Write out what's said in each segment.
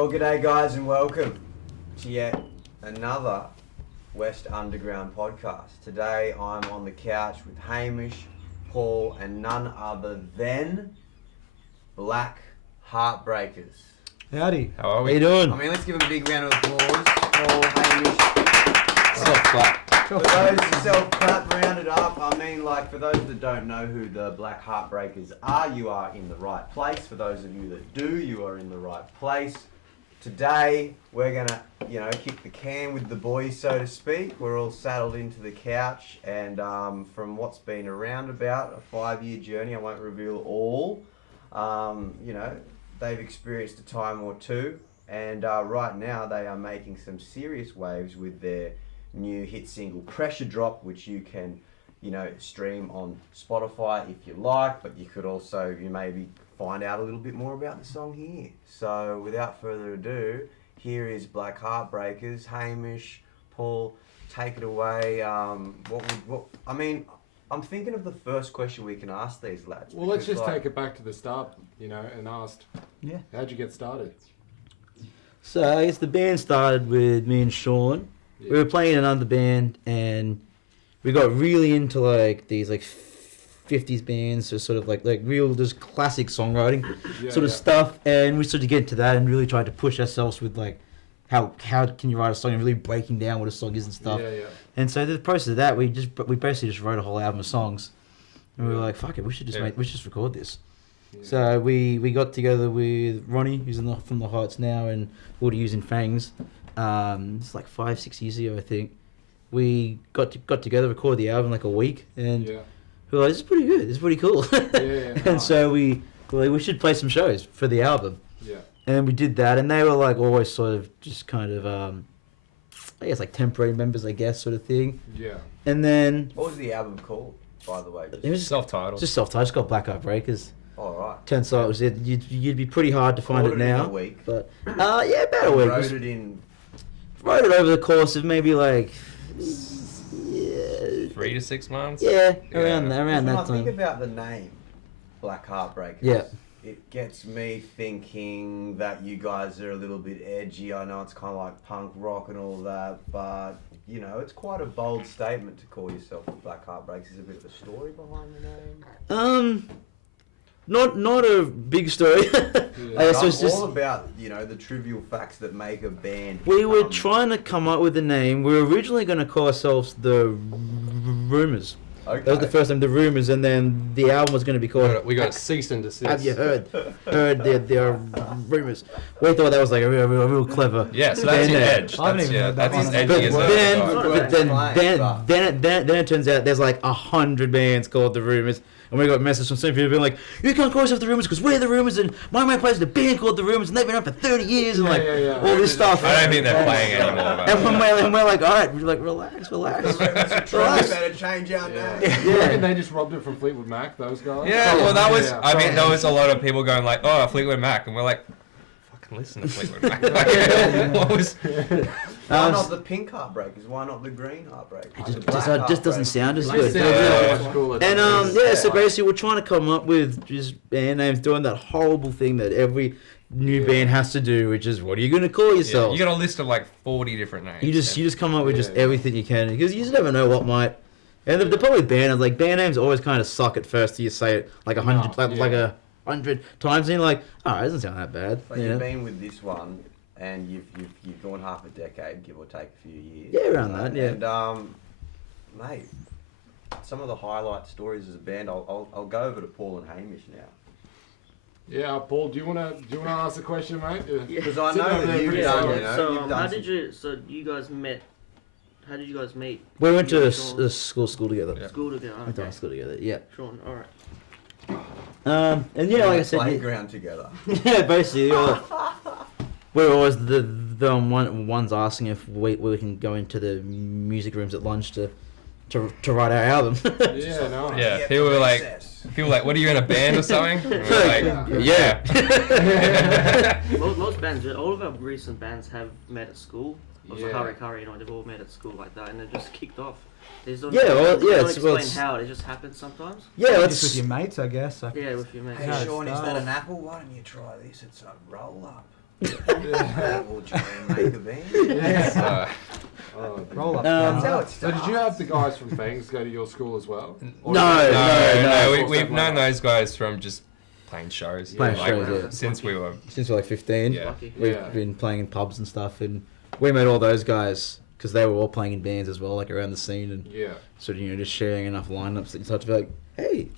Well, g'day guys and welcome to yet another West Underground podcast. Today I'm on the couch with Hamish, Paul and none other than Black Heartbreakers. Howdy. How are we? How you doing? I mean, let's give them a big round of applause. Paul, Hamish. Self-clap. For those who self-clap, round it up. I mean, like, for those that don't know who the Black Heartbreakers are, you are in the right place. For those of you that do, you are in the right place. Today, we're going to, kick the can with the boys, so to speak. We're all saddled into the couch, and from what's been around about a 5-year journey, I won't reveal all, they've experienced a time or two, and right now they are making some serious waves with their new hit single Pressure Drop, which you can stream on Spotify if you like, but you could also maybe find out a little bit more about the song here. So without further ado, here is Black Heartbreakers. Hamish, Paul, take it away. I'm thinking of the first question we can ask these lads. Well, let's just take it back to the start, and ask, how'd you get started? So I guess the band started with me and Sean. Yeah. We were playing in another band, and we got really into these 50s bands, so sort of like real just classic songwriting sort of stuff, and we started to get into that and really tried to push ourselves with how can you write a song and really breaking down what a song is and stuff. And so the process of that, we basically just wrote a whole album of songs, and we were like, fuck it, we should just record this. Yeah. So we got together with Ronnie, who's from the Heights now, and Woody using Fangs. It's 5-6 years ago, I think. We got together, recorded the album in a week, and we were like, this is pretty good, this is pretty cool. And so we should play some shows for the album. Yeah. And we did that, and they were always sort of just kind of, temporary members, sort of thing. Yeah. And then... What was the album called, by the way? It was self-titled. Just self-titled, it's called Black Heartbreakers. All right. Turns out you'd be pretty hard to find it now. In a week. But about a week. Wrote it over the course of maybe 3 to 6 months. Yeah, around that when time. I think about the name Black Heartbreakers, it gets me thinking that you guys are a little bit edgy. I know it's kind of like punk rock and all that, but it's quite a bold statement to call yourself Black Heartbreakers. Is a bit of a story behind the name? Not a big story. I'm all about the trivial facts that make a band. We were trying to come up with a name. We were originally going to call ourselves the Rumours. Okay. That was the first name, the Rumours, and then the album was going to be called. We got cease and desist. Have you heard? There are Rumours. We thought that was a real clever. Yeah, so that's his edge. I haven't even heard that. That's his edgy as then it turns out there's 100 bands called the Rumours. And we got messages from some people being like, you can't call yourself the Rumours because we're the Rumours, and my man plays in a band called the Rumours, and they've been around for 30 years, and all this stuff. I don't think they're playing anymore. And we're like, all right, we're like, relax. We better change our name. You reckon they just robbed it from Fleetwood Mac, those guys? Yeah, well, that was, there was a lot of people going oh, Fleetwood Mac, and we're like, fucking listen to Fleetwood Mac. Why not the pink Heartbreakers? Why not the green Heartbreakers? It just doesn't sound as good. So basically we're trying to come up with just band names, doing that horrible thing that every new band has to do, which is, what are you going to call yourself? You got a list of 40 different names. You just come up with just everything you can, because you just never know what might... And the problem with band names always kind of suck at first till you say it 100 100 times, and you're like, oh, it doesn't sound that bad. But you've been with this one, and you've gone half a decade, give or take a few years. Yeah, around that. Yeah. And mate, some of the highlight stories as a band, I'll go over to Paul and Hamish now. Yeah, Paul, do you wanna ask the question, mate? Because I know that you've done. How did you guys met? How did you guys meet? We went to a school together. Yeah. School together. Okay. Went to school together. Yeah. Sean, all right. And like I said, playground together. Yeah, basically, we're always the ones asking if we can go into the music rooms at lunch to write our album. People were like, what are you in a band or something? And we're like, yeah. Most bands, all of our recent bands have met at school. Hurry, they've all met at school like that, and it just kicked off. Explain how it just happens sometimes. Yeah, just with your mates, I guess. Yeah, with your mates. Hey, Sean, is that an apple? Why don't you try this? It's a roll up. We'll try and make a band. Yeah. Roll up. That's how it So starts. did you have the guys from Fangs go to your school as well? Or No, did you- no. We've known those guys from just playing shows. Playing shows, yeah. Since we were. Since we're like 15, Yeah. Lucky. we've Yeah. been playing in pubs and stuff, and we met all those guys because they were all playing in bands as well, like around the scene, and Yeah. sort of just sharing enough lineups that you start to be like, hey,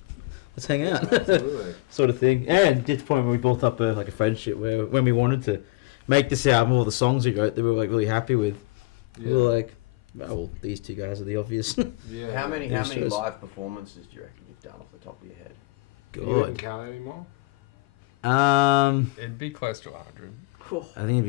let's hang out, Absolutely. sort sort of thing. And at the point where we built up a friendship where when we wanted to make this album, all the songs we wrote that we were like really happy with, we Yeah. were like, oh, well, these two guys are the obvious. Yeah. How many Yeah, shows. live performances do you reckon you've done off the top of your head? You wouldn't God. count anymore? It'd be close to 100. I think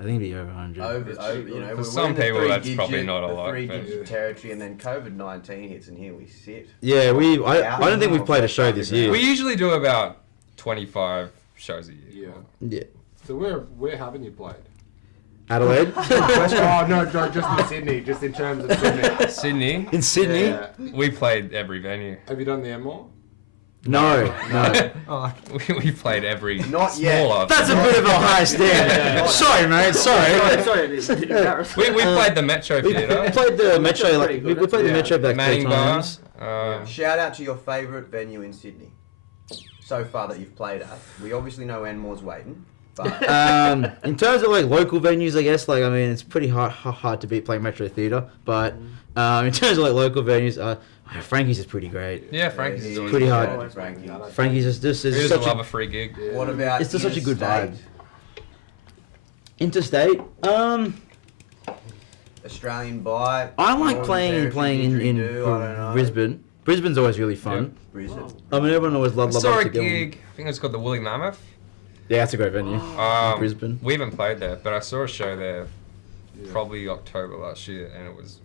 it'd be over 100. Over, you know, For we're some in the people, that's three-digit- probably not a the lot, three-digit but- territory, and then COVID-19 hits, and here we sit. Yeah, I don't think we've played a show this year. We usually do about 25 shows a year. Yeah. Yeah. So where haven't you played? Adelaide? Oh no, just in Sydney, just in terms of Sydney. Sydney, In Sydney? Yeah. we played every venue. Have you done the Enmore? No, no. Oh, we played every Not yet. smaller. That's a bit of a high standard. Sorry, mate. Sorry. Sorry, it's embarrassing. we played the Metro We Theatre, played the Metro like pretty we good. played the Yeah. Metro back Manning 3 Bar. times. Shout out to your favourite venue in Sydney so far that you've played at. We obviously know Enmore's waiting, but In terms of like local venues, I guess like I mean it's pretty hard to beat playing Metro Theatre, but in terms of like local venues, Frankie's is pretty great. Yeah, Frankie's he's is always pretty good. hard. Frankie. Frankie's is just We is just such love a a free gig. Yeah. What about It's just such a good interstate? interstate. Australian bike. I like Northern playing Territory, in didgeridoo, I don't know. Brisbane. Brisbane's always really fun. Brisbane. I mean everyone always I loves saw a to go. gig. I think it was called the Woolly Mammoth. Yeah, that's a great venue. Brisbane. We haven't played there, but I saw a show there Yeah. probably October last year, and it was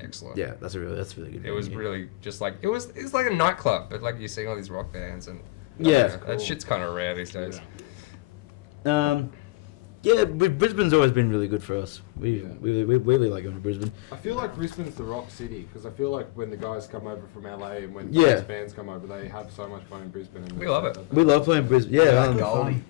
excellent. Yeah, that's really good. It was venue. really just like it was like a nightclub, but like you're seeing all these rock bands and Yeah. that Cool. shit's kind of rare these days. Yeah, Brisbane's always been really good for us. We Yeah. we really like going to Brisbane. I feel like Brisbane's the rock city because I feel like when the guys come over from LA and when Yeah. those bands come over, they have so much fun in Brisbane. And We love it. We love playing Brisbane. Yeah, Like Goldie.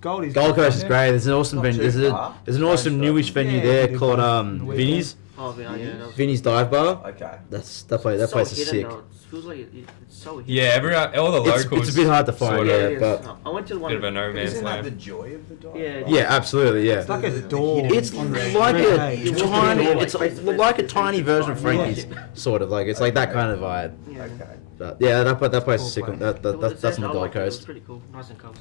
Goldie's Gold good, Coast is yeah. great. There's an awesome Not venue. too There's far. an awesome Nice newish stuff. venue Yeah, there we did called on the weekend. Vinny's. Oh, yeah, that was Vinny's Dive Bar. Okay. That place is hidden, sick. though. It feels like it's so hidden. Yeah, all the It's locals. a bit hard to find, sort yeah, of- It is. but I went to one. Bit of a no But man's isn't that the land. joy of the dog? Yeah. yeah, absolutely, yeah. It's like a The door. hidden It's treasure. like a Yeah. tiny, Yeah. it's like a tiny version of Frankie's, sort of like it's like that kind of vibe. Yeah. Okay. But yeah, that place is sick. Cool That's It was- on the I Gold liked it. It was Coast. pretty cool. Nice and cozy.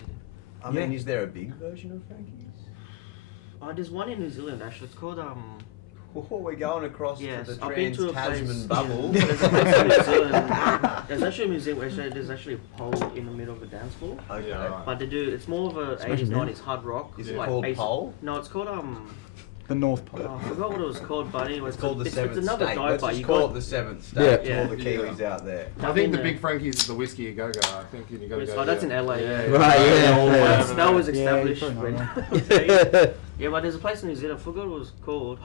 I mean, is there a big version of Frankie's? There's one in New Zealand actually. It's called Oh, we're going across Yes, to the I've been to a Trans-Tasman place. bubble. Yeah. There's a place in New Zealand. There's actually a museum where there's actually a pole in the middle of a dance floor. Okay. Yeah, right. But they do. It's more of a Smash 80s, it, man. 90s hard rock. Is It's it like called basic- pole? No, it's called The North Pole. I forgot what it was called, but anyway, It's called the seventh It's another state. dive Let's bar. just You call got it the seventh state. Yeah. All the Kiwis out there. I think the been Big Frankie's is the Whiskey A Go Go. I think you got to go. Oh, that's in there. LA. Yeah. Right, yeah. That was Yeah, established you put when. it on, Yeah, but there's a place in New Zealand. I forgot what it was called.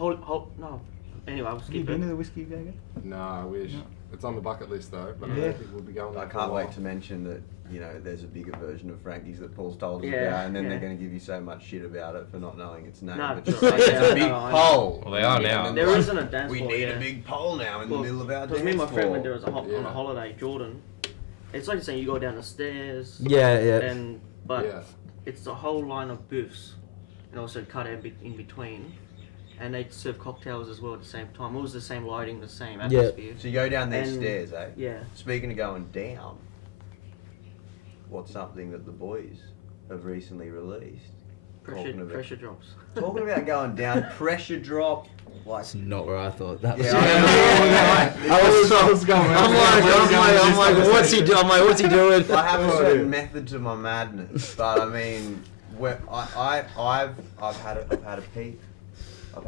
No. Anyway, I'll Have you skip been to it. the Whiskey Gaga? No, I wish. No. It's on the bucket list though, but I Yeah. don't think we'll be going there I for a can't while. wait to mention that, you know, there's a bigger version of Frankie's that Paul's told us Yeah, about, and then yeah. they're going to give you so much shit about it for not knowing its name. Nah, but just true. say it's Yeah, a big no, I know. pole. Well, they are We need now. a- There isn't a dance We floor. need yeah. a big pole now in the Well, middle of our Because dance me and my friend went floor. there on Yeah. a holiday, Jordan. It's like saying you go down the stairs, Yeah, yeah. but Yeah. it's a whole line of booths, and also cut in between, and they serve cocktails as well at the same time. It was the same lighting, the same Yeah. atmosphere. So you go down these And- stairs, eh? Yeah. Speaking of going down, what's something that the boys have recently released? Pressure drops. Talking about going down, pressure drop, like That's not where I thought that Yeah, was. I I was going. I'm like, what's he doing? I'm like, what's he doing? I have a certain method to my madness, but I mean, I've had a peak, I've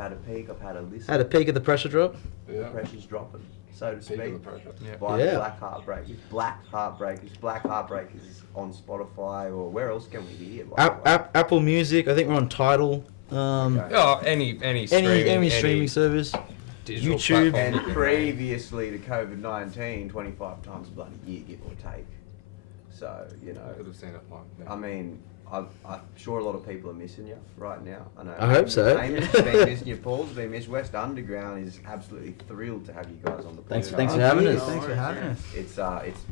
had a listen. Had a peek at the pressure drop. Yeah. Pressure's dropping, so to Peak speak. of the pressure. By Yeah. the Black Heartbreakers on Spotify, or where else can we hear? By the way? Apple Music. I think we're on Tidal. Okay. Oh, any streaming, Any streaming service. digital YouTube. platform And you can- previously to COVID-19, 25 times a bloody year, give or take. So, you know, I could have seen it like. I mean, I'm sure a lot of people are missing you right now. I know. I hope so. Amos has been missing you. Paul's been missed. West Underground is absolutely thrilled to have you guys on the podcast. Thanks for having us. Thanks for having us.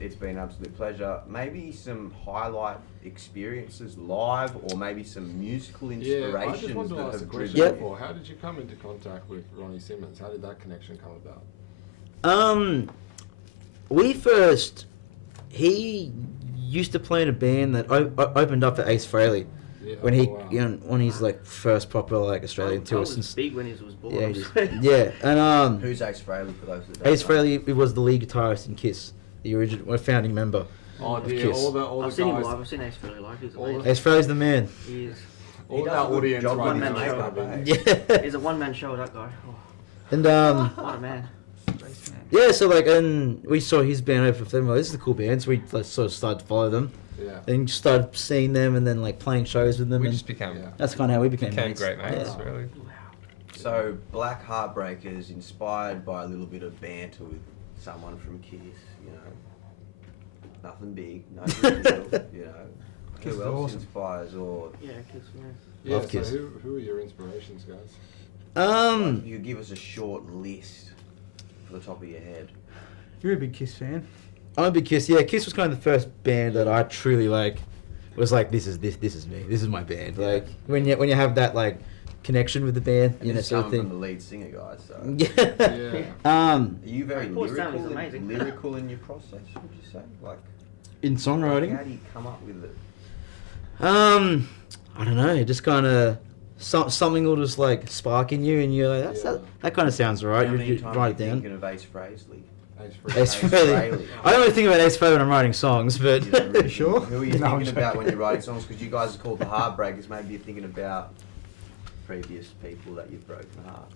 It's been an absolute pleasure. Maybe some highlight experiences live, or maybe some musical inspirations. Yeah, I just wanted to ask a question Yep. before. How did you come into contact with Ronnie Simmons? How did that connection come about? He used to play in a band that opened up for Ace Frehley Yeah, when he, wow. on his like first proper like Australian I tour was since. big when he was born. Yeah, I'm just, sorry. yeah, and Who's Ace Frehley for those that don't Ace know? Frehley was the lead guitarist in Kiss, the original founding member. Oh of dear, Kiss. all the I've guys, seen him live. I've seen Ace really live. He's All amazing. Ace Frehley's the man. He is. all He that does a good audience job right running man the show. makeup, eh? Yeah, He's a one-man show. That guy. Oh, and what a man. yeah, so like, and we saw his band over for them. Like, this is a cool band, so we like, sort of started to follow them, Yeah. and just started seeing them, and then like playing shows with them, We and just became Yeah. that's kind of how we became mates. great mates, Yeah. really. So, Black Heartbreakers inspired by a little bit of banter with someone from Kiss, you know. Nothing big, no big deal, you know. Kiss is Who else awesome. inspires or Yeah, Kiss, man. Yeah, Love so Kiss. who are your inspirations, guys? you give us a short list for the top of your head? You're a big Kiss fan. I'm a big Kiss. Yeah, Kiss was kind of the first band that I truly like. Was like, this is me. This is my band. Like when you have that like connection with the band, And you know, this is sort of coming from thing. the lead singer, guys, so. Yeah. Are you very Paul Stanley's lyrical, amazing. lyrical in your process, would you say? Like, in songwriting. how do you come up with it? I don't know. Just kind of something will just like spark in you, and you're like, that kind of sounds right. How You, many you times write are it you down. thinking of Ace Frehley? Ace Ace Frehley. Frehley. I don't really think about Ace Frehley when I'm writing songs, but You don't really- sure? Who are you No, I'm thinking about joking. when you're writing songs? Because you guys are called the Heartbreakers. Maybe you're thinking about previous people that you've broken hearts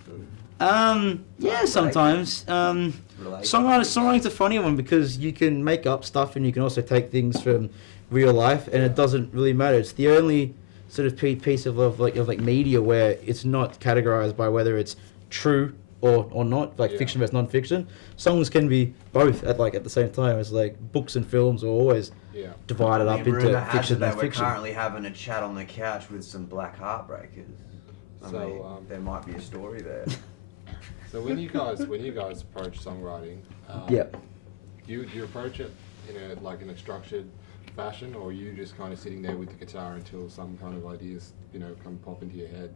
and yeah, sometimes. relationships. Songwriting's a funny one because you can make up stuff and you can also take things from real life, and it doesn't really matter. It's the only sort of piece of media where it's not categorized by whether it's true or not, like fiction versus non-fiction. Songs can be both at the same time. It's like books and films are always divided up into Rumour has fiction it that and we're fiction. currently having a chat on the couch with some Black Heartbreakers. I So, mean, there might be a story there. So when you guys approach songwriting, Yep. do you approach it in a structured fashion, or are you just kind of sitting there with the guitar until some kind of ideas come pop into your head,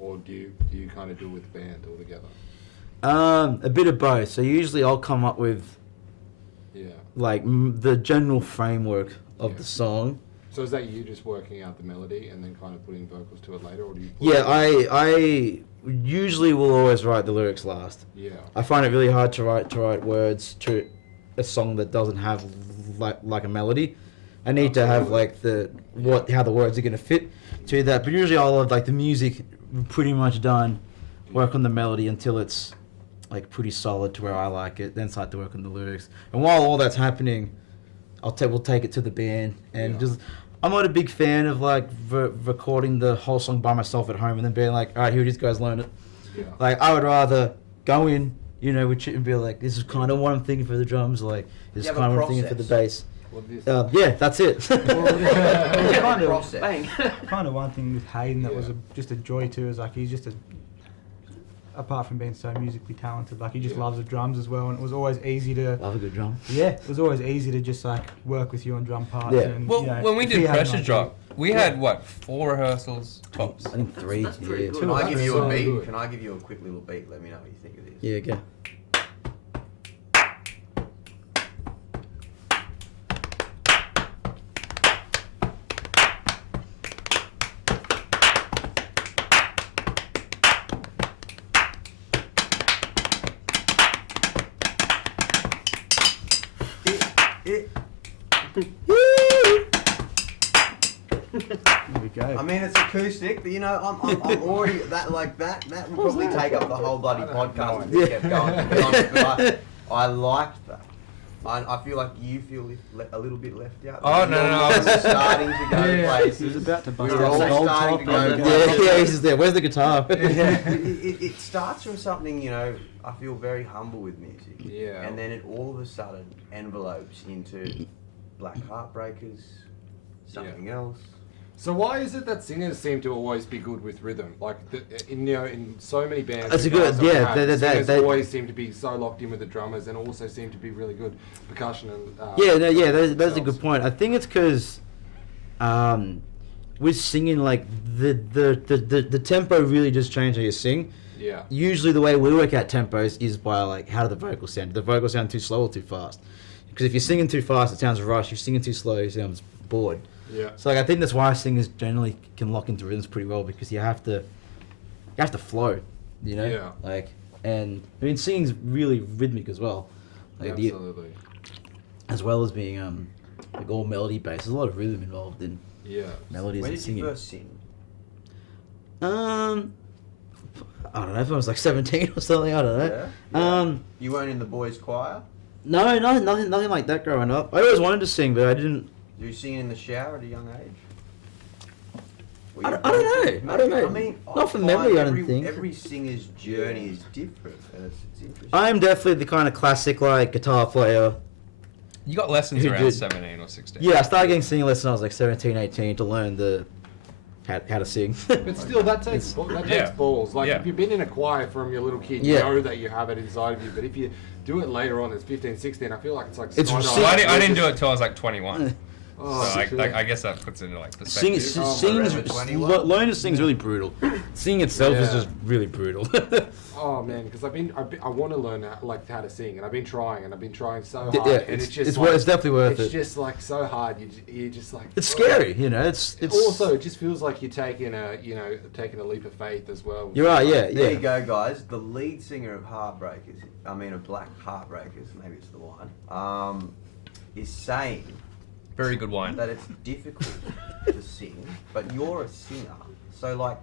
or do you kind of do it with the band altogether? A bit of both. So usually I'll come up with the general framework of the song. So is that you just working out the melody and then kind of putting vocals to it later, or do you? Yeah, I usually will always write the lyrics last. Yeah. I find it really hard to write words to a song that doesn't have like a melody. I need to have how the words are gonna fit to that. But usually I'll have the music pretty much done, work on the melody until it's pretty solid to where I like it. Then start to work on the lyrics. And while all that's happening, we'll take it to the band and just. I'm not a big fan of recording the whole song by myself at home and then being like, all right, here it is, guys, learn it. Yeah. I would rather go in, with it and be like, this is kind of what I'm thinking for the drums, this is kind of what I'm thinking for the bass. Well, Yeah, that's it. Kind of, Process. Bang. kind of one thing with Hayden that was just a joy too is he's just apart from being so musically talented, he just loves the drums as well, and it was always easy to Love a good drum. it was always easy to just work with you on drum parts. Yeah. And, Well, when we if he did had an Pressure idea- Drop, we had 4 rehearsals tops. I think 3. That's pretty good. Can I give you a so beat? good. Can I give you a quick little beat? Let me know what you think of this. Yeah, go. There we go. I mean, it's acoustic, but I'm already that would probably take up the whole bloody podcast if we kept going. To be honest, but I liked that. I feel like you feel a little bit left out. Oh, no, no, You're starting to go places. He was about to bust We're out all the gold starting to top. go Yeah, he's just there. Where's the guitar? It starts from something, I feel very humble with music. Yeah. And then it all of a sudden envelopes into Black Heartbreakers, something else. So why is it that singers seem to always be good with rhythm? Like, in so many bands, That's a and guys good- that yeah, we have, singers they- always seem to be so locked in with the drummers, and also seem to be really good percussion and. That's a good point. I think it's because, with singing, like the tempo really does change how you sing. Yeah. Usually, the way we work out tempos is by like how do the vocals sound? Do the vocals sound too slow or too fast? Because if you're singing too fast, it sounds rushed. If you're singing too slow, it sounds bored. Yeah. So like I think that's why singers generally can lock into rhythms pretty well because you have to flow, you know. Yeah. Like, and I mean singing's really rhythmic as well. Like Absolutely. as well as being like all melody based. There's a lot of rhythm involved in Yeah. melodies When and did singing. you first sing? I don't know if I was like 17 or something. I don't know. Yeah. You weren't in the boys' choir? No, nothing like that growing up. I always wanted to sing, but I didn't. Did you sing in the shower at a young age? I don't know. I mean, Not from memory, I don't every, think. Every singer's journey is different, and it's interesting. I'm definitely the kind of classic like guitar player. You got lessons You around did. 17 or 16. Yeah, I started getting singing lessons when I was like 17, 18 to learn how to sing. But still, that takes Yeah. balls. Like, Yeah. if you've been in a choir from your little kid, Yeah. you know that you have it inside of you. But if you do it later on, it's 15, 16, I feel like it's like... It's skydiving. So I didn't do it till I was like 21. Oh, So shit. I guess that puts it into like Singing, perspective. singing, learning to sing is really brutal. Singing itself is Yeah. just really brutal. Oh man, because I want to learn how to sing, and I've been trying so hard, yeah, and it's just it's like, definitely worth it's it. just like so hard. You just like It's scary, you know. It's also it just feels like you're taking a leap of faith as well. You're right, yeah, There you yeah. go, guys. The lead singer of Black Heartbreakers, maybe it's the one, is saying Very good wine. that it's difficult to sing, but you're a singer. So, like,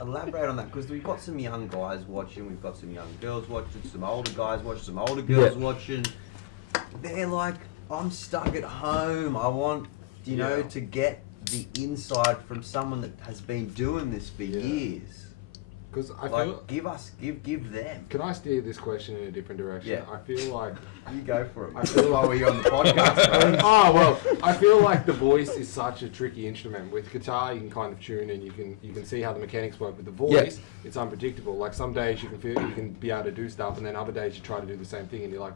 elaborate on that, because we've got some young guys watching, we've got some young girls watching, some older guys watching, some older girls watching. They're like, I'm stuck at home. I want, to get the insight from someone that has been doing this for years. Because I Like, feel. give them. Can I steer this question in a different direction? Yeah. I feel like. You go for it. I feel like we're on the podcast. Oh well, I feel like the voice is such a tricky instrument. With guitar, you can kind of tune and you can see how the mechanics work. With the voice, it's unpredictable. Like some days you can be able to do stuff, and then other days you try to do the same thing, and you're like,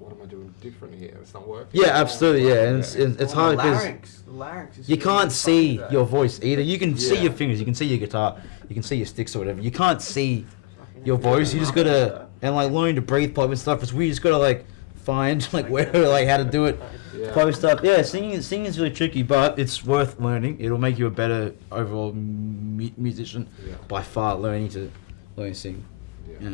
what am I doing different here? It's not working. Yeah, absolutely, yeah. And it's hard because The larynx is you really can't see funny, your though. voice either. You can see Yeah. your fingers, you can see your guitar, you can see your sticks or whatever. You can't see your voice. You just gotta learning to breathe pop and stuff. It's weird. You just gotta like find like where like how to do it. Yeah. Pop stuff. Yeah, singing is really tricky, but it's worth learning. It'll make you a better overall musician by far. Learn to sing. Yeah.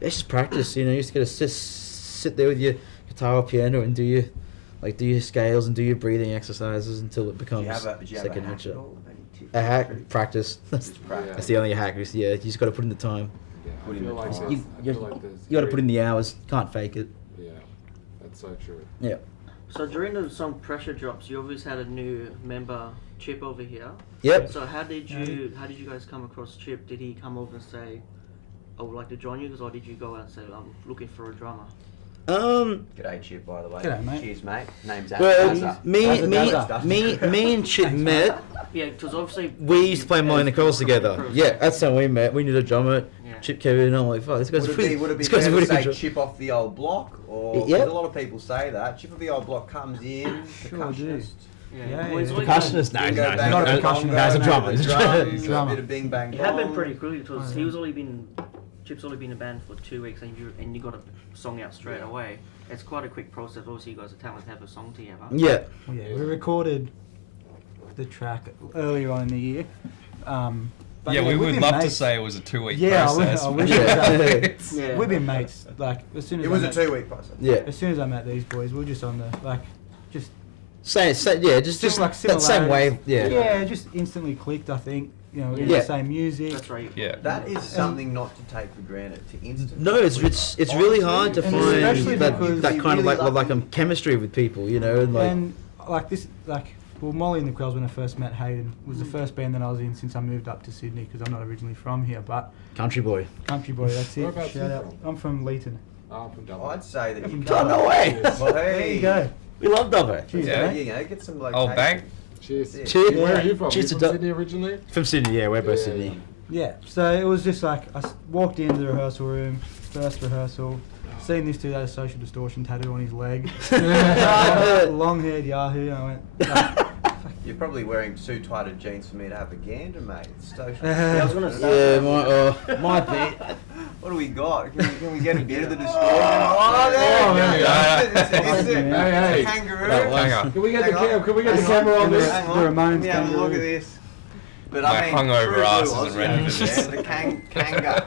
It's just practice. You just gotta sit there with your guitar or piano and do your scales and do your breathing exercises until it Do becomes you have a second hack nature. at all? Any tips A or hack, tricks? practice. Just practice. That's the only hack. You just got to put in the time. Yeah, Put I in feel the like time. there's- You I feel like there's got to put in very- the hours. Can't fake it. Yeah, that's so true. Yeah. So during the song Pressure Drops, you obviously had a new member, Chip, over here. Yep. So how did you guys come across Chip? Did he come over and say, I would like to join you, or did you go out and say, I'm looking for a drummer? G'day, Chip, by the way. G'day, mate. Cheers, mate. Name's Well, Azza. me and Chip met. Yeah, because obviously We used to play Molly Nichols together. Yeah, that's how we met. We needed a drummer. Yeah. Chip came in and I'm like, fuck, this guy's Would pretty. it be This fair guy's a to really say good. Chip off the old block? Or Yeah. 'cause a lot of people say that. Chip off the old block comes in, Sure percussionist. Yeah, Well, he's yeah. always Percussionist? been- No, Go no, back not to a the percussion bongo, guy, he's a maybe drummer. the He's a drums, drummer. a bit of bing bang It happened bong. pretty quickly because he was only been, Chip's only been in a band for 2 weeks and you got a song out straight away. It's quite a quick process. Obviously, you guys are talented to have a song together. Yeah. Well, yeah, we recorded the track earlier on in the year. But Yeah, we we've would been love to mates. say it was a 2-week Yeah, process. I wish Yeah. it was. Yeah. We've been mates. Like as soon as It was I a met, 2-week process. Yeah. as soon as I met these boys, we were just on the just Yeah, just like that same similarities. wave. Yeah. Yeah, just instantly clicked. I think in Yeah. the same music. That's right. Yeah. That is something not to take for granted. To instant. No, it's really hard to And find especially because that we kind of really like love- chemistry with people, and like And well, Molly and the Quells, when I first met Hayden, was the first band that I was in since I moved up to Sydney because I'm not originally from here, but country boy. country boy, that's it. Whereabouts Shout you out. from? I'm from Leeton. From Dublin. I'd say that you Oh, no way. Well, There hey, you go. We love Dubbo. Cheers, Yeah. mate. Get some Oh, location. bang. Cheers. Cheers. Where are you from? Cheers You to from Sydney originally? From Sydney, yeah, we're both Yeah, Sydney. Yeah, so it was just like I walked into the rehearsal room, first rehearsal, seen this dude had a Social Distortion tattoo on his leg. Long-haired Yahoo. I went, like, You're probably wearing too tight of jeans for me to have a gander, mate. It's social. I was gonna say. Yeah, might be. What do we got? Can we get a bit of the distortion? Oh, there there we we go. go. It's it. Hey, hey. It's a kangaroo. That one. Hang on. Can we get Hang on. Can we get the Hang on. camera on this? Hang The on. Ramones Let me have a look kangaroo. at this. But My I mean, hungover true ass blue isn't Aussie ready for over this. there. The kanga.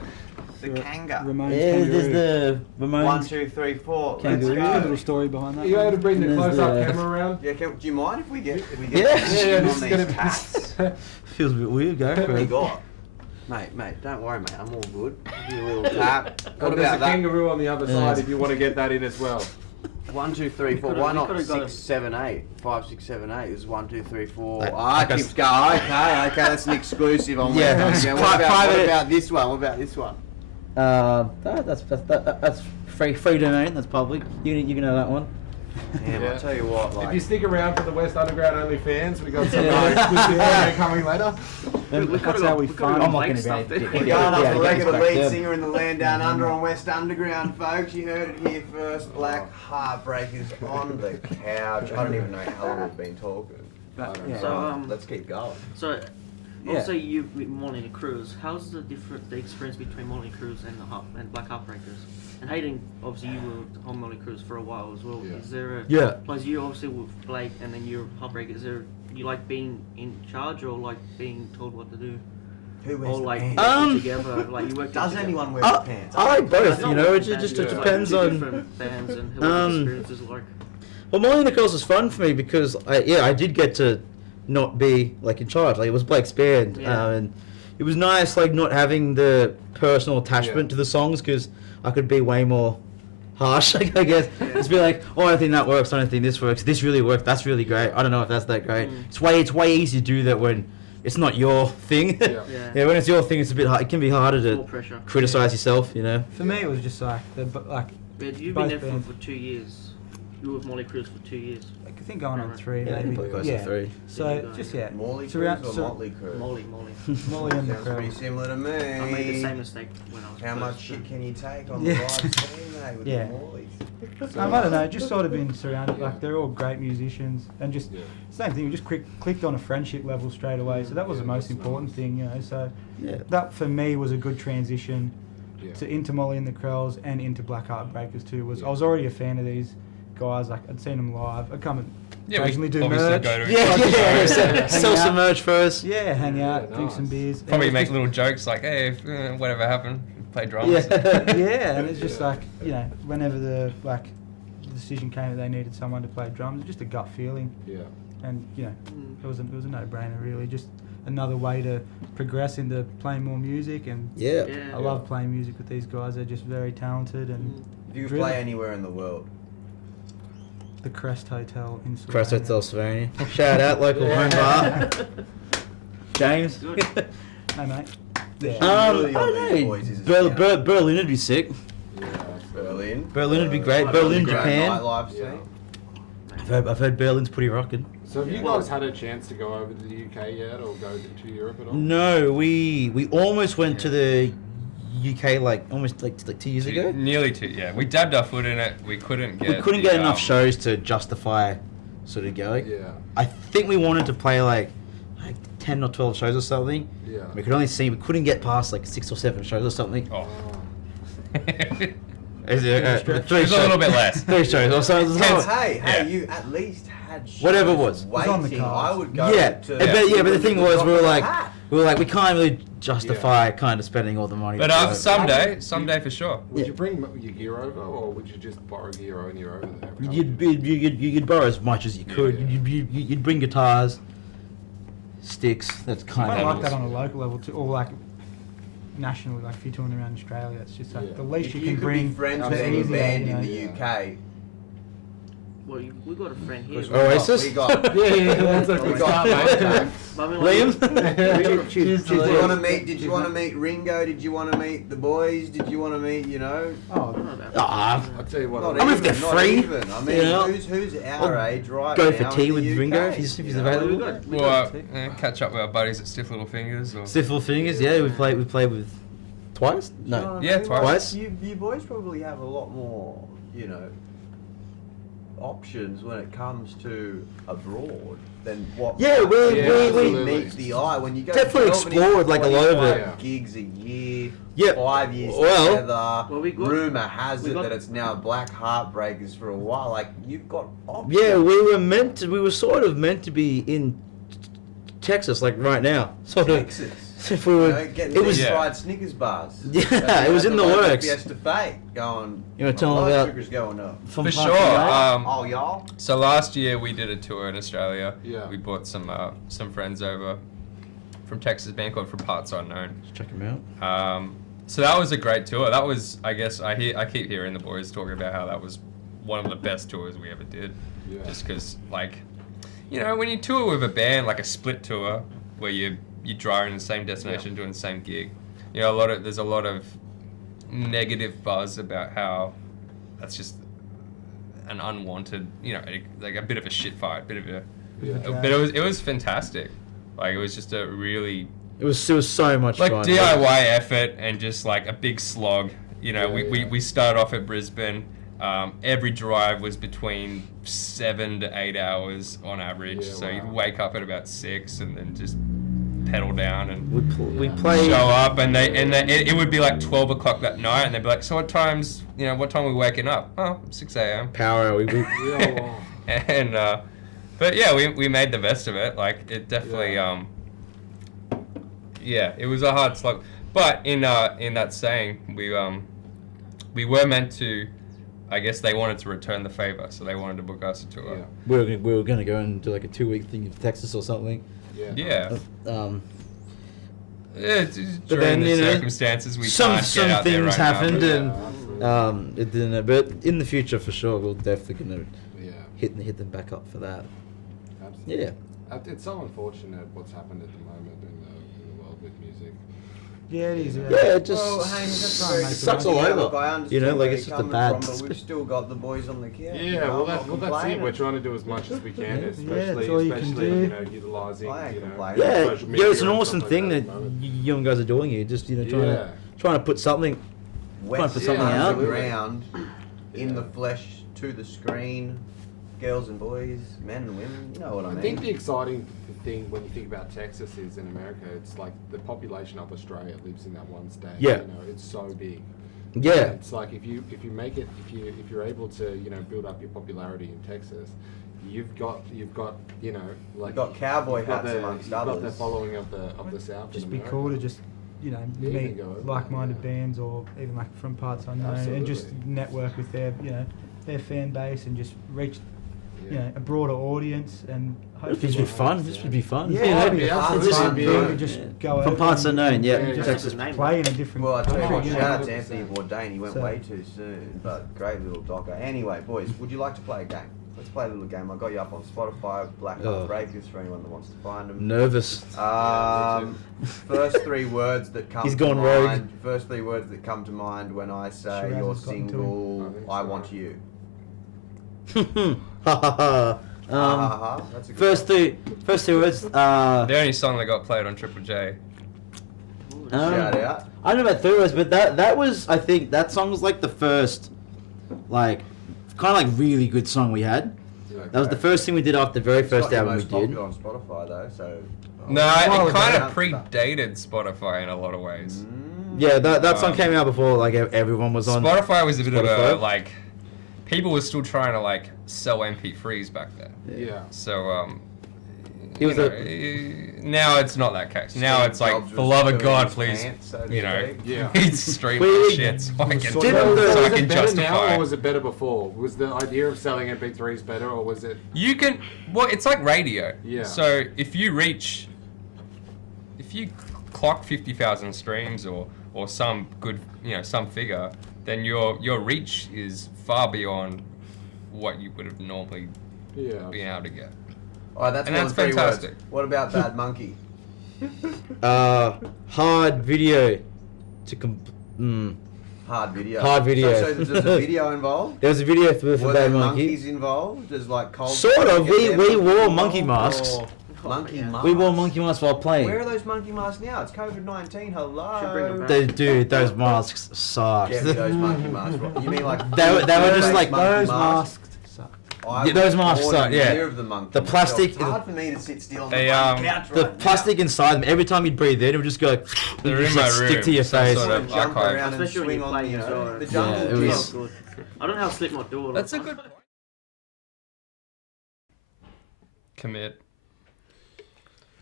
The kanga. Ramones Yeah, there's kangaroo. the Ramones. 1, 2, 3, 4. Let's There's a Kangaroo. little go. story behind Are that. you able to bring the There's close-up the- camera around? Yeah, do you mind if we get Yeah. Yeah, on this is these gonna be. cats? Feels a bit weird, go for What we it. got? Mate, don't worry, mate. I'm all good. Give you a little tap. Well, What there's a about that? kangaroo on the other Yeah. side if you want to get that in as well. 1, 2, 3, 4. could've- Why we not could've got 6, 7, 8? 5, 6, 7, 8 is 1, 2, 3, 4. Like- Ah, like it a keeps s- going. Okay, that's an exclusive on Yeah, West it's Ham. pri- What private- about this one? What about this one? That's free domain. That's public. You can know that one. Damn, Yeah. I'll tell you what. If you Like, stick around for the West Underground only fans, we got some Yeah. exclusive audio coming later. That's how we find. I'm not Like going to be able stuff to there. get we're yeah, going up yeah, the get regular back lead there. singer in the land down under on West Underground, folks. You heard it here first. Black Heartbreakers on the couch. I don't even know how long we've been talking. But, Yeah. yeah. So Let's keep going. So, Yeah. also you with Molly Cruz. How's the experience between Molly Cruz and Black Heartbreakers? And Hayden, obviously you were on Molly Cruz for a while as well. Yeah. Is there a Yeah. plus you obviously with Blake and then you're Heartbreaker? Is there you like being in charge or like being told what to do? Who wears Or the like pants? working together, like you work Does together? anyone wear I, the pants? I like both, Not you know. It working just bands, it like depends two on. different bands and what the experience is like. Well, Molly and the Girls was fun for me because I did get to not be like in charge. Like it was Blake's band, Yeah. and it was nice like not having the personal attachment Yeah. to the songs because I could be way more harsh. Like, I guess just be like, oh, I don't think that works. I don't think this works. This really worked. That's really great. I don't know if that's that great. Mm. It's way easier to do that when it's not your thing. Yeah. Yeah. Yeah, when it's your thing, it's a bit hard. It can be harder More to pressure. criticize yourself. You know. For me, it was just like But you've both been there bands. for 2 years. You were with Molly Cruz for 2 years. I think going on Right. 3 Yeah, maybe. probably close Yeah. to 3. So just yeah, Morley So Cruz around- or so- Motley Crue? Molly. Molly and the Sounds pretty Crows. similar to me. I made the same mistake when I was How first, much so- shit can you take on Yeah. the live stream, mate, with Yeah. the Morleys? I don't know, just sort of been surrounded, like they're all great musicians, and just Yeah. same thing, we just clicked on a friendship level straight away, so that was the most important thing, you know, so Yeah. that for me was a good transition Yeah. to into Molly and the Krells and into Black Heartbreakers too, Yeah. I was already a fan of these guys, like I'd seen them live, I'd come and Yeah, we occasionally do obviously merch. go to Yeah, each other's yeah. shows. Sell, Hang sell some out. merch for us. Yeah, hang Yeah, out, drink some nice. beers. Probably And make it's little jokes like, hey, if, whatever happened, play drums. Yeah. just- yeah, and it's just Yeah. like, you know, whenever the decision came that they needed someone to play drums, it's just a gut feeling. Yeah. And you know, Mm. it was a no-brainer really. Just another way to progress into playing more music, and Yeah. Yeah. I love playing music with these guys. They're just very talented, and If you could Really? play anywhere in the world, the Crest Hotel in Crest Slovenia. Hotel Slovenia. Shout out local home bar. James. Good. Hey mate. The Yeah. humility I on don't these know. boys is astounding. Berlin would be sick. Yeah. Berlin. Berlin would be great. Berlin, Underground Japan. Nightlife Yeah. scene. I've heard Berlin's pretty rocking. So have you guys had a chance to go over to the UK yet, or go to Europe at all? No, we almost went to the UK like 2 years ago. Nearly 2, yeah. We dabbed our foot in it. We couldn't get. We couldn't the, get enough shows to justify sort of going. Yeah. I think we wanted to play like 10 or 12 shows or something. Yeah. We couldn't get past like 6 or 7 shows or something. Oh. Is it, It was three a little bit less. 3 shows or something. Hey, Yeah. you at least had shows Whatever it was. It was on the waiting. cards. I would go Yeah, to. but the thing was, we were like, Hat. we can't really justify kind of spending all the money. But to go. someday for sure. Would Yeah. you bring your gear over, or would you just borrow gear when you're over there? You'd borrow as much as you Yeah, could. yeah. You'd bring guitars, sticks. That's I kind kind of of like that on a local level too, or like nationally, like if you're touring around Australia, it's just like Yeah. the least If you you can could bring. be friends to with the any easier, band you in know. the UK, Well, we got a friend here. Oasis? We got. Yeah, that's a We good got start, mate. But I mean, like, Liam? Did you want to meet? Did you want to meet Ringo? Did you want to meet the boys? Did you want to meet? You know. I don't know about Ah, I'll tell you what. Not I mean, if even, they're not free, even. I mean, you know, who's our I'll age right go now for tea in with the Ringo UK, if he's you if he's know? available. we Well, got catch up with our buddies at Stiff Little Fingers. Or... Stiff Little Fingers, yeah, we played with twice? You know No. what I Yeah, mean? twice. You boys probably have a lot more, you know, options when it comes to abroad than what. Yeah, we absolutely. meets the eye when you go. Definitely 12 and explored, like, a lot of 25 it. gigs a year. Yeah, 5 years well- together. Well, we got- Rumor has we it got- that it's now Black Heartbreakers for a while. Like you've got options. Yeah, we were sort of meant to be in Texas, like right now. Sort of. Texas. If we You were, know, getting it was. Yeah. fried Snickers bars. Yeah, That's it was in the local works. Fiesta Fate going. You wanna tell my them blood about- sugar's going up. From For Park sure. Royale. Oh y'all. So last year we did a tour in Australia. Yeah. We brought some friends over from Texas, a band called From Parts Unknown. Check him out. So that was a great tour. That was, I guess, I keep hearing the boys talking about how that was one of the best tours we ever did. Yeah. Just because, like, you know, when you tour with a band, like a split tour, where you drive in the same destination doing the same gig, you know, there's a lot of negative buzz about how that's just an unwanted, you know, like a bit of a shit fight, bit of a. Yeah. But it was fantastic. Like it was just a really It was so much like fun. DIY effort and just like a big slog. You know, Yeah, we started off at Brisbane. Every drive was between 7 to 8 hours on average. Yeah, So you'd wow. wake up at about 6 and then just pedal down and We played. show up, and it would be like 12 o'clock that night, and they'd be like, "So what times? You know, what time are we waking up? Oh, 6 a.m. Power. We Yeah, wow. And but yeah, we made the best of it. Like it definitely yeah, it was a hard slog. But in that saying, we were meant to, I guess they wanted to return the favor, so they wanted to book us a tour. Yeah. we were gonna go and do like a 2-week thing in Texas or something. Yeah. Yeah. It's just But during then, the you know, circumstances we some can't get out there things right now, happened but- and absolutely. it didn't. But in the future, for sure, we'll definitely gonna Yeah. hit them back up for that. Absolutely. Yeah. It's so unfortunate what's happened at the moment in the world with music. Yeah, it is. Yeah, it just Well, Haynes, that's Try very and make sucks it all right. Yeah, over. look, I understand You know, like, where it's you're just a coming bad- from, but we've still got the boys on the couch. Yeah, you know, well, I'm that's not it. complaining. We're trying to do as much as we can, Yeah, especially, that's all you can especially do. you know, utilising, I ain't you know, complaining. Yeah, social yeah, media it's an and awesome stuff thing like that at the moment. you young guys are doing here. Just Yeah. trying to put something. West put something out. underground, in Yeah. the flesh, to the screen, girls and boys, men and women. You know what I mean? I think the exciting thing when you think about Texas is in America, it's like the population of Australia lives in that one state. Yeah. You know, it's so big. Yeah. It's like if you make it if you're able to, you know, build up your popularity in Texas, you've got you know, like You've got cowboy you've got hats the, amongst you've got the others. following of the South. Just in be America. cool to just, you know, Yeah, you meet can go over like-minded there, yeah. bands or even like from parts unknown and just Absolutely. network with their, you know, their fan base and just reach, you Yeah. know, a broader audience and This would be fun. This would be fun. Yeah, You know, it'd be Yeah, fun. absolutely. Just, It'd be you fun. just Yeah. go From over parts and- unknown, yeah. and Just just name play in a different. Well, I tell you country, what, you know. shout out to 100%. Anthony Bourdain. He went So- way too soon, but great little docker. Anyway, boys, would you like to play a game? Let's play a little game. I got you up on Spotify, Black Oh. Hole Breakers for anyone that wants to find them. Nervous. First three words that come He's to gone mind. rogue. First three words that come to mind when I say Shiraz your has gotten to single, him. I think I so. Want You. Ha ha ha. That's a good First two words. The only song that got played on Triple J. Ooh, Shout out. I don't know about three words, but that was, I think that song was like the first, like, kind of like really good song we had. That was the first thing we did after the very It's first not your album we most did. popular on Spotify though, so. No, Well, it kind yeah. of predated Spotify in a lot of ways. Yeah, that song came out before like everyone was on. Spotify was a bit of a Spotify? like, people were still trying to like sell MP3s back then. Yeah. So He was now it's not that case. Now Steve it's like, Jobs was for love of doing God, his please, pants, so to you know, speak. Yeah. please stream Wait, my wait, shit so I can, so so the- I Was can it better now justify. or was it better before? Was the idea of selling MP3s better or was it? You can, well, it's like radio. Yeah. So if you clock 50,000 streams or some good, you know, some figure, then your reach is far beyond what you would have normally Yeah. been able to get. All right, that's And more that's than 3 fantastic. words. What about Bad Monkey? Hard video to Hard video. Hard video. So there's a video involved? There was a video for Were Bad there Monkey. monkeys involved? There's like cold. Sort of. We Monkey wore monkey involved, masks. or Monkey yeah. masks. We wore monkey masks while playing. Where are those monkey masks now? It's COVID-19. Should bring them Hello. back. Dude, those masks suck. Get me those monkey masks. You mean like They were just face like monkey Those masks? masks suck. I Yeah, those masks bought suck, a yeah. year of the monkey The plastic- myself. It's hard for me to sit still on They, the fucking couch The right plastic inside them, every time you'd breathe in, it would just go like, They're just in my like room. stick to your Some face. sort now. of Jump archive. around and Especially when swing you're on, playing you as know, well. the It jungle it gym. was- good. I don't know how Slipknot do it. That's a good point. Commit.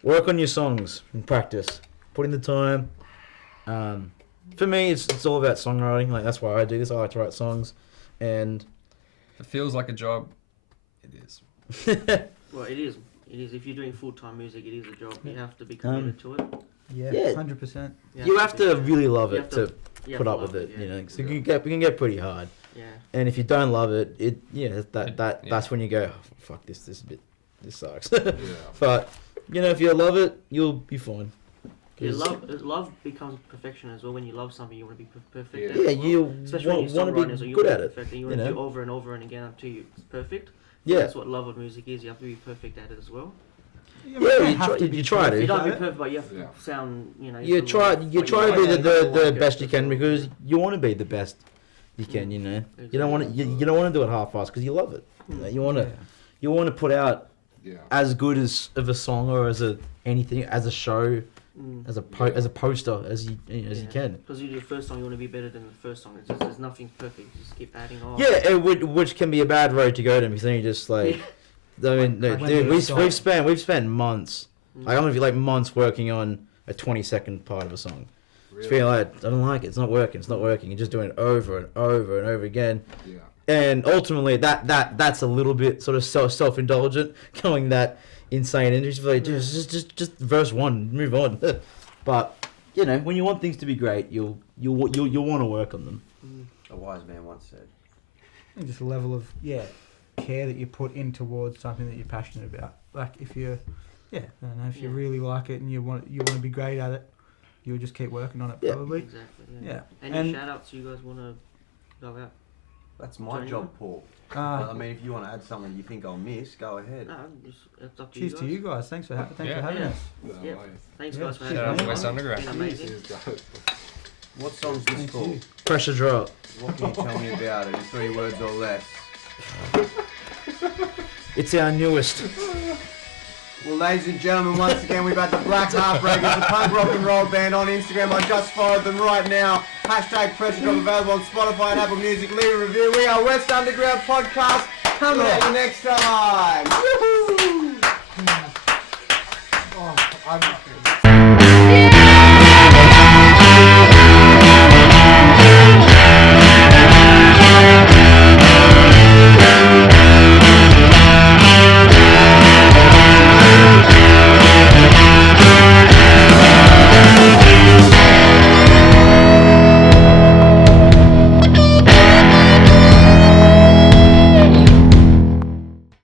Work on your songs and practice. Put in the time. For me, it's all about songwriting. Like that's why I do this. I like to write songs, and If it feels like a job, it is. Well, it is. It is. If you're doing full-time music, it is a job. You have to be committed to it. Yeah, Yeah. 100%. you have to really love You it have to you have put to up love with it. Yeah. You know, 'cause it can get pretty hard. Yeah. And if you don't love it, Yeah. that's when you go, oh, fuck this sucks. Yeah. But you know, if you love it, you'll be fine. Yeah, 'Cause- love becomes perfection as well. When you love something, you want to be perfect. Yeah. At Yeah, it. you Especially when want you're to songwriting, so be you good want at to be it. perfect, and you you want to know? do over and over and again until you're perfect. Yeah. That's what love of music is. You have to be perfect at it as well. Yeah, you try to. You don't be perfect. perfect, but you have to Yeah. sound, you know. You have to try love you what try to be like, the like it best you as can well. because you want to be the best you can. You know, you don't want to you don't want to do it half-assed because you love it. You know, you want to put out Yeah. as good of a song or as anything as a show Mm. as a poster as you can. Because you do the first song, you want to be better than the first song. It's just, there's nothing perfect. You just keep adding on. Yeah, which can be a bad road to go to because then you just like. I mean, no, When dude, you we've stop. spent months. Mm. Like, I'm gonna be like months working on a 20-second part of a song. Really? Just feeling like I don't like it. It's not working. You're just doing it over and over and over again. Yeah. And ultimately, that's a little bit sort of self-indulgent, going that insane. And just like, dude, just verse one, move on. But you know, when you want things to be great, you'll want to work on them. Mm. A wise man once said. And just a level of care that you put in towards something that you're passionate about. Like if you I don't know, if you Yeah. really like it and you want to be great at it, you'll just keep working on it Yeah. probably. Exactly. Yeah. Yeah. Any And- shout outs you guys want to go out? That's my Don't job, you? Paul. I Uh, mean, if you want to add something you think I'll miss, go ahead. No, it's up to cheers you to guys. you guys. Thanks for having Yeah. us. No Yeah. way. Thanks Yeah. guys for Shout having out me. to on. West Underground. It's been amazing. Cheers, guys. What song's this Thank called? you. Pressure drop. What can you tell me about it in 3 words or less? It's our newest. Well, ladies and gentlemen, once again, we've had the Black Heartbreakers, a punk rock and roll band on Instagram. I just followed them right now. # Pressure Drop available on Spotify and Apple Music. Leave a review. We are West Underground Podcast. Coming at you next time. Woohoo!